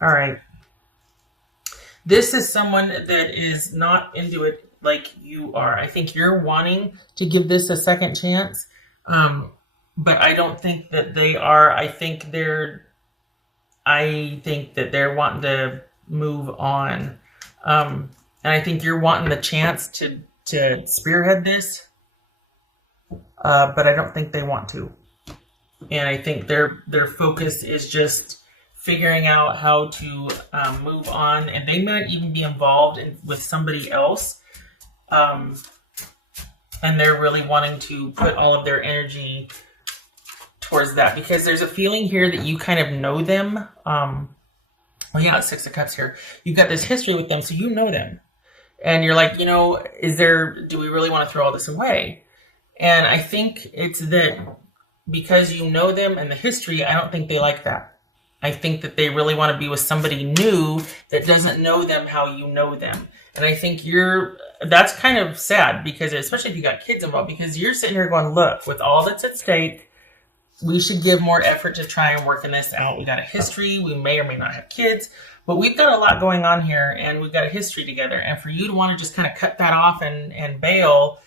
All right. This is someone that is not into it like you are. I think you're wanting to give this a second chance, um, but I don't think that they are. I think that they're wanting to move on, and I think you're wanting the chance to spearhead this, but I don't think they want to. And I think their focus is just figuring out how to move on, and they might even be involved with somebody else, um, and they're really wanting to put all of their energy towards that because there's a feeling here that you kind of know them. Well, yeah, Six of Cups here. You've got this history with them, so you know them, and you're like, do we really want to throw all this away? And I think it's that because you know them and the history, I don't think they like that. I think that they really want to be with somebody new that doesn't know them how you know them. And I think that's kind of sad because, especially if you got kids involved, because you're sitting here going, look, with all that's at stake, we should give more effort to try and working this out. We got a history. We may or may not have kids, but we've got a lot going on here and we've got a history together. And for you to want to just kind of cut that off and bail,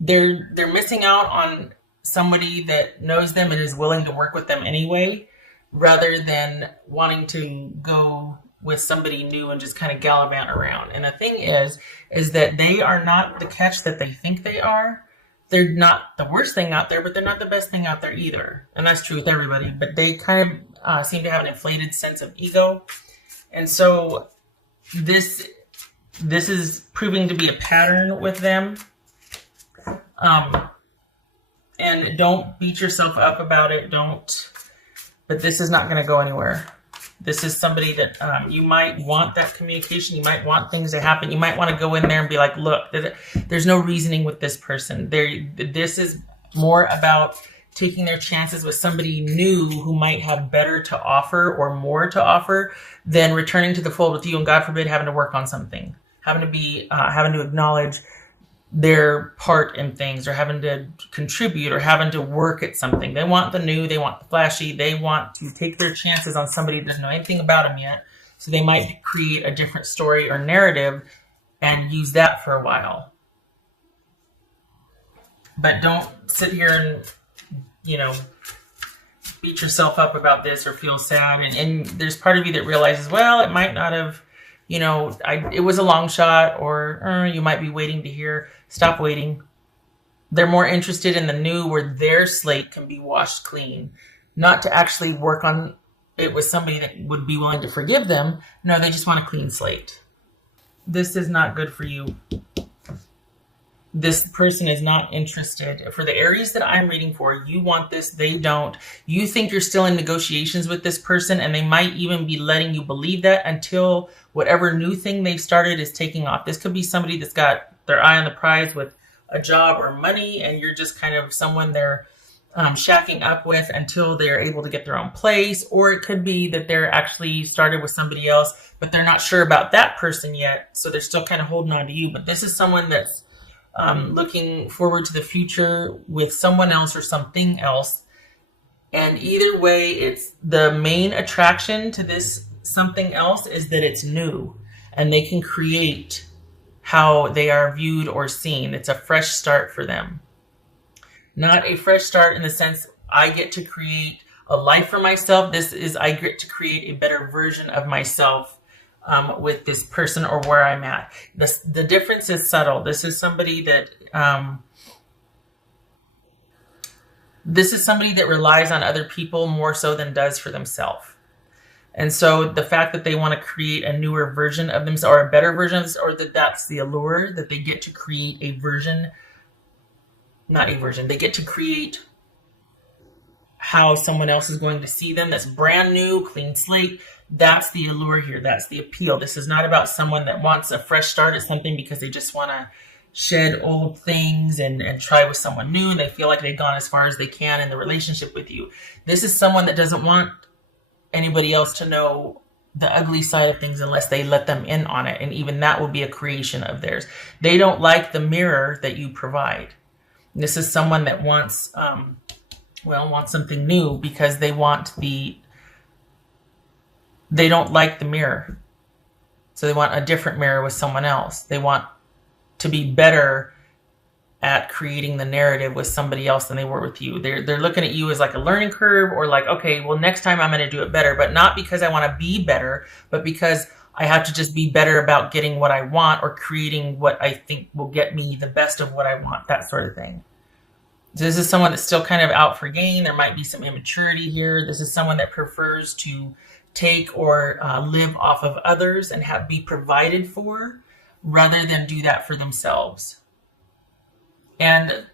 they're missing out on somebody that knows them and is willing to work with them anyway, rather than wanting to go with somebody new and just kind of gallivant around. And the thing is that they are not the catch that they think they are. They're not the worst thing out there, but they're not the best thing out there either. And that's true with everybody. But they kind of seem to have an inflated sense of ego. And so this is proving to be a pattern with them. And don't beat yourself up about it. But this is not going to go anywhere. This is somebody that you might want that communication. You might want things to happen. You might want to go in there and be like, look, there's no reasoning with this person. This is more about taking their chances with somebody new who might have better to offer or more to offer than returning to the fold with you and, God forbid, having to work on something, having to acknowledge their part in things or having to contribute or having to work at something. They want the new, they want the flashy, they want to take their chances on somebody that doesn't know anything about them yet. So they might create a different story or narrative and use that for a while. But don't sit here and, beat yourself up about this or feel sad. And there's part of you that realizes, well, it might not have, it was a long shot, or you might be waiting to hear. Stop waiting. They're more interested in the new where their slate can be washed clean, not to actually work on it with somebody that would be willing to forgive them. No, they just want a clean slate. This is not good for you. This person is not interested. For the Aries that I'm reading for, you want this, they don't. You think you're still in negotiations with this person, and they might even be letting you believe that until whatever new thing they've started is taking off. This could be somebody that's got their eye on the prize with a job or money, and you're just kind of someone they're shacking up with until they're able to get their own place. Or it could be that they're actually started with somebody else, but they're not sure about that person yet, so they're still kind of holding on to you. But this is someone that's looking forward to the future with someone else or something else. And either way, it's the main attraction to this something else is that it's new and they can create how they are viewed or seen. It's a fresh start for them. Not a fresh start in the sense I get to create a life for myself. This is I get to create a better version of myself with this person or where I'm at. The difference is subtle. This is somebody that relies on other people more so than does for themselves. And so the fact that they want to create a newer version of themselves or a better version of themselves, or that's the allure, that they get to create they get to create how someone else is going to see them. That's brand new, clean slate. That's the allure here. That's the appeal. This is not about someone that wants a fresh start at something because they just want to shed old things and try with someone new. And they feel like they've gone as far as they can in the relationship with you. This is someone that doesn't want anybody else to know the ugly side of things unless they let them in on it. And even that will be a creation of theirs. They don't like the mirror that you provide. This is someone that wants something new because they want they don't like the mirror. So they want a different mirror with someone else. They want to be better at creating the narrative with somebody else than they were with you. They're looking at you as like a learning curve, or like, okay, well, next time I'm going to do it better, but not because I want to be better, but because I have to just be better about getting what I want or creating what I think will get me the best of what I want, that sort of thing. This is someone that's still kind of out for gain. There might be some immaturity here. This is someone that prefers to take or live off of others and be provided for rather than do that for themselves. And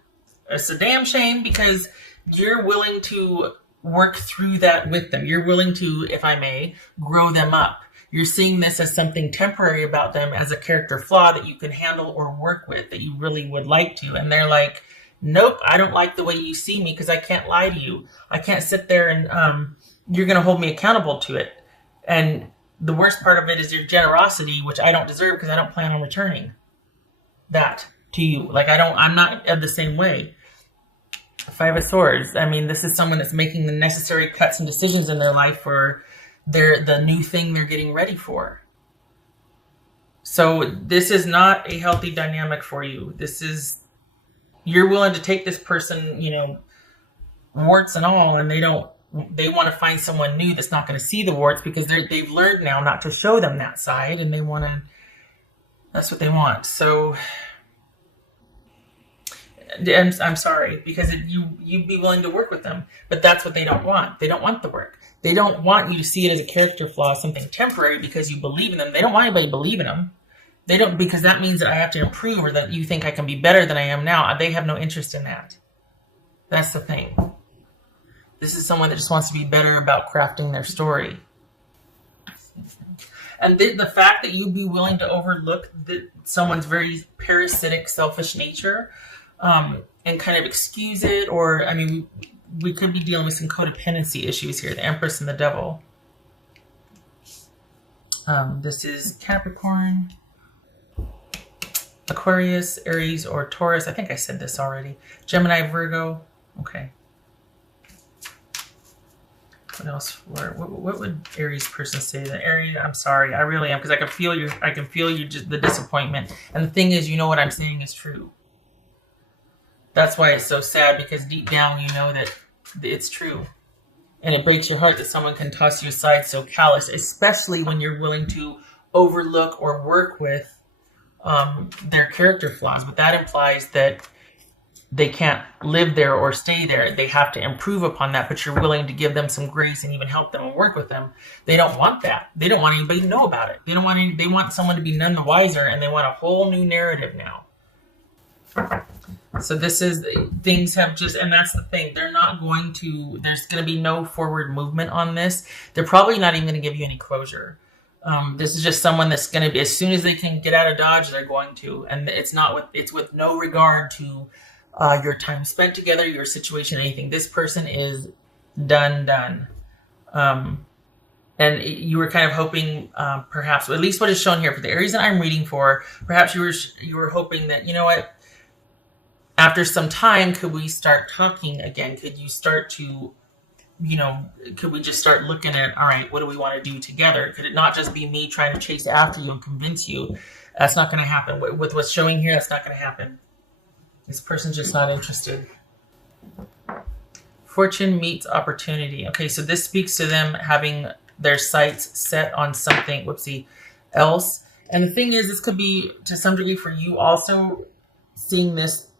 it's a damn shame, because you're willing to work through that with them. You're willing to, if I may, grow them up. You're seeing this as something temporary about them, as a character flaw that you can handle or work with, that you really would like to. And they're like, nope, I don't like the way you see me, because I can't lie to you. I can't sit there and you're going to hold me accountable to it. And the worst part of it is your generosity, which I don't deserve because I don't plan on returning that to you. Like, I'm not of the same way. Five of Swords. I mean, this is someone that's making the necessary cuts and decisions in their life for the new thing they're getting ready for. So this is not a healthy dynamic for you. You're willing to take this person, warts and all, and they want to find someone new that's not going to see the warts, because they've learned now not to show them that side, and that's what they want. So I'm sorry, because you'd be willing to work with them, but that's what they don't want. They don't want the work. They don't want you to see it as a character flaw, something temporary, because you believe in them. They don't want anybody to believe in them. They don't, because that means that I have to improve, or that you think I can be better than I am now. They have no interest in that. That's the thing. This is someone that just wants to be better about crafting their story. And the fact that you'd be willing to overlook someone's very parasitic, selfish nature, and kind of excuse it, or, I mean, we could be dealing with some codependency issues here, the Empress and the Devil. This is Capricorn, Aquarius, Aries, or Taurus. I think I said this already. Gemini, Virgo. Okay. What else? What would Aries person say? The Aries, I'm sorry, I really am, because I can feel you, just the disappointment. And the thing is, what I'm saying is true. That's why it's so sad, because deep down you know that it's true. And it breaks your heart that someone can toss you aside so callous, especially when you're willing to overlook or work with their character flaws. But that implies that they can't live there or stay there. They have to improve upon that, but you're willing to give them some grace and even help them and work with them. They don't want that. They don't want anybody to know about it. They want someone to be none the wiser, and they want a whole new narrative now. So things have just, and that's the thing. There's going to be no forward movement on this. They're probably not even going to give you any closure. This is just someone that's going to be, as soon as they can get out of Dodge, they're going to, and it's with no regard to your time spent together, your situation, anything. This person is done. And you were kind of hoping, perhaps, at least what is shown here for the Aries that I'm reading for, perhaps you were hoping that, after some time, could we start talking again? Could you start to, could we just start looking at, all right, what do we want to do together? Could it not just be me trying to chase after you and convince you? That's not going to happen. With what's showing here, that's not going to happen. This person's just not interested. Fortune meets opportunity. Okay, so this speaks to them having their sights set on something, else. And the thing is, this could be, to some degree, for you also seeing this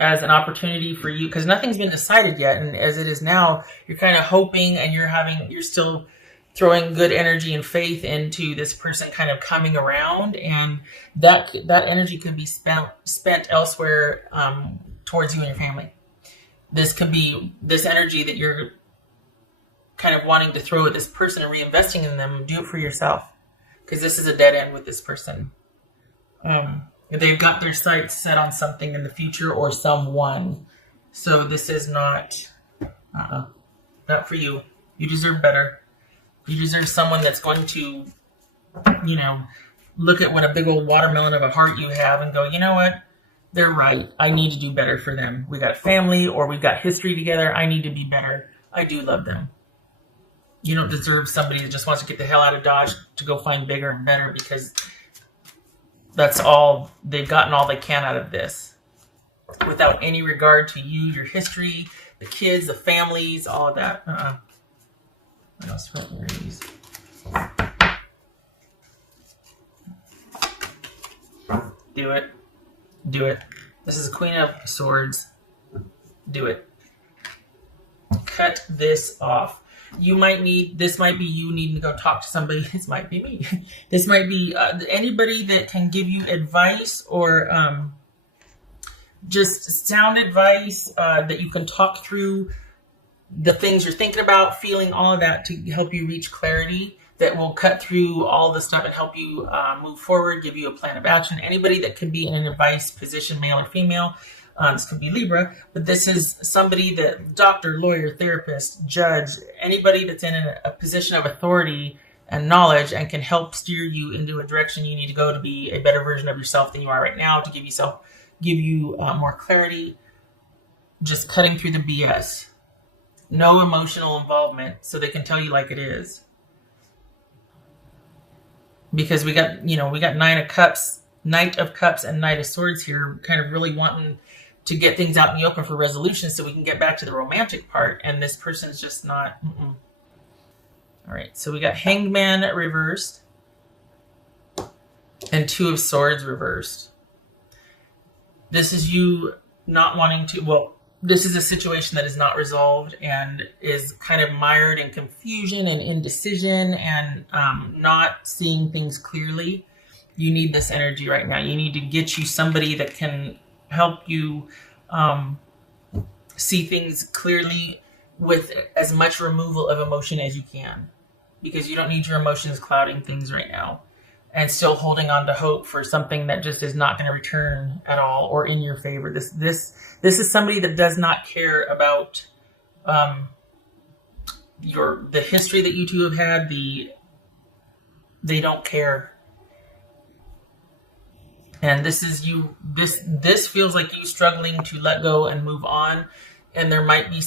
as an opportunity for you, because nothing's been decided yet. And as it is now, you're kind of hoping, and you're still throwing good energy and faith into this person kind of coming around, and that energy could be spent elsewhere, towards you and your family. This could be this energy that you're kind of wanting to throw at this person and reinvesting in them. Do it for yourself, because this is a dead end with this person. They've got their sights set on something in the future or someone. So this is not for you. You deserve better. You deserve someone that's going to, look at what a big old watermelon of a heart you have and go, you know what? They're right. I need to do better for them. We got a family, or we've got history together. I need to be better. I do love them. You don't deserve somebody that just wants to get the hell out of Dodge to go find bigger and better, because that's all they've gotten, all they can out of this, without any regard to you, your history, the kids, the families, all of that. What else? Aries. Do it. Do it. This is Queen of Swords. Do it. Cut this off. You might need, this might be you needing to go talk to somebody. This might be me. This might be anybody that can give you advice, or just sound advice that you can talk through the things you're thinking about, feeling, all of that, to help you reach clarity, that will cut through all the stuff and help you move forward, give you a plan of action. Anybody that can be in an advice position, male or female. This could be Libra, but this is somebody that, doctor, lawyer, therapist, judge, anybody that's in a position of authority and knowledge and can help steer you into a direction you need to go to be a better version of yourself than you are right now, to give you more clarity. Just cutting through the BS. No emotional involvement, so they can tell you like it is. Because we got Knight of Cups, and Knight of Swords here, kind of really wanting to get things out in the open for resolution so we can get back to the romantic part, and this person's just not. All right, so we got Hanged Man reversed and Two of Swords reversed. This is you not wanting to, well, this is a situation that is not resolved and is kind of mired in confusion and indecision and not seeing things clearly. You need this energy right now. You need to get you somebody that can help you see things clearly with as much removal of emotion as you can, because you don't need your emotions clouding things right now and still holding on to hope for something that just is not going to return at all or in your favor. This is somebody that does not care about the history that you two have had. They don't care. And this is you. This feels like you struggling to let go and move on. And there might be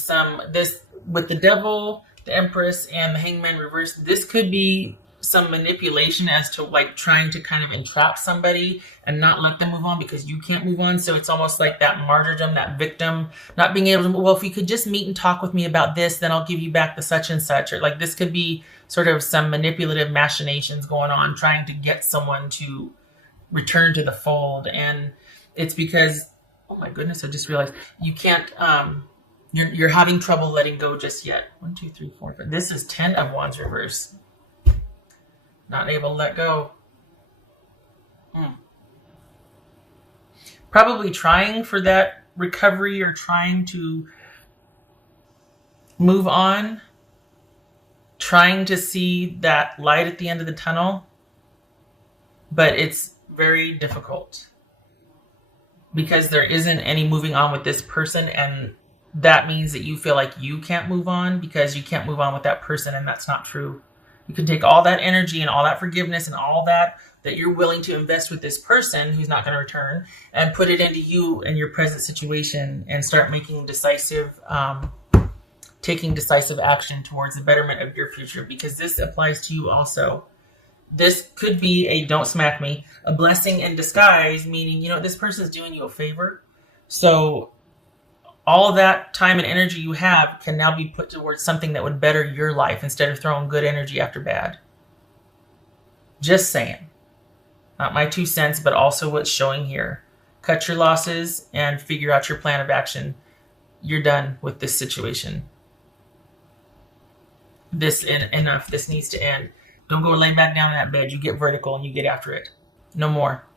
this with the Devil, the Empress, and the Hangman reverse. This could be some manipulation as to like trying to kind of entrap somebody and not let them move on because you can't move on. So it's almost like that martyrdom, that victim not being able to. Well, if you could just meet and talk with me about this, then I'll give you back the such and such. Or like this could be sort of some manipulative machinations going on, trying to get someone to return to the fold. And it's because, oh my goodness, I just realized you can't, you're having trouble letting go just yet. 1, 2, 3, 4, 5. This is 10 of Wands reverse. Not able to let go. Probably trying for that recovery or trying to move on. Trying to see that light at the end of the tunnel. But it's very difficult because there isn't any moving on with this person, and that means that you feel like you can't move on because you can't move on with that person, and that's not true. You can take all that energy and all that forgiveness and all that you're willing to invest with this person who's not going to return and put it into you and your present situation and start making taking decisive action towards the betterment of your future, because this applies to you also. This could be a, don't smack me, a blessing in disguise, meaning, this person's doing you a favor. So all that time and energy you have can now be put towards something that would better your life instead of throwing good energy after bad. Just saying. Not my 2 cents, but also what's showing here. Cut your losses and figure out your plan of action. You're done with this situation. Enough. This needs to end. Don't go lay back down in that bed. You get vertical and you get after it. No more.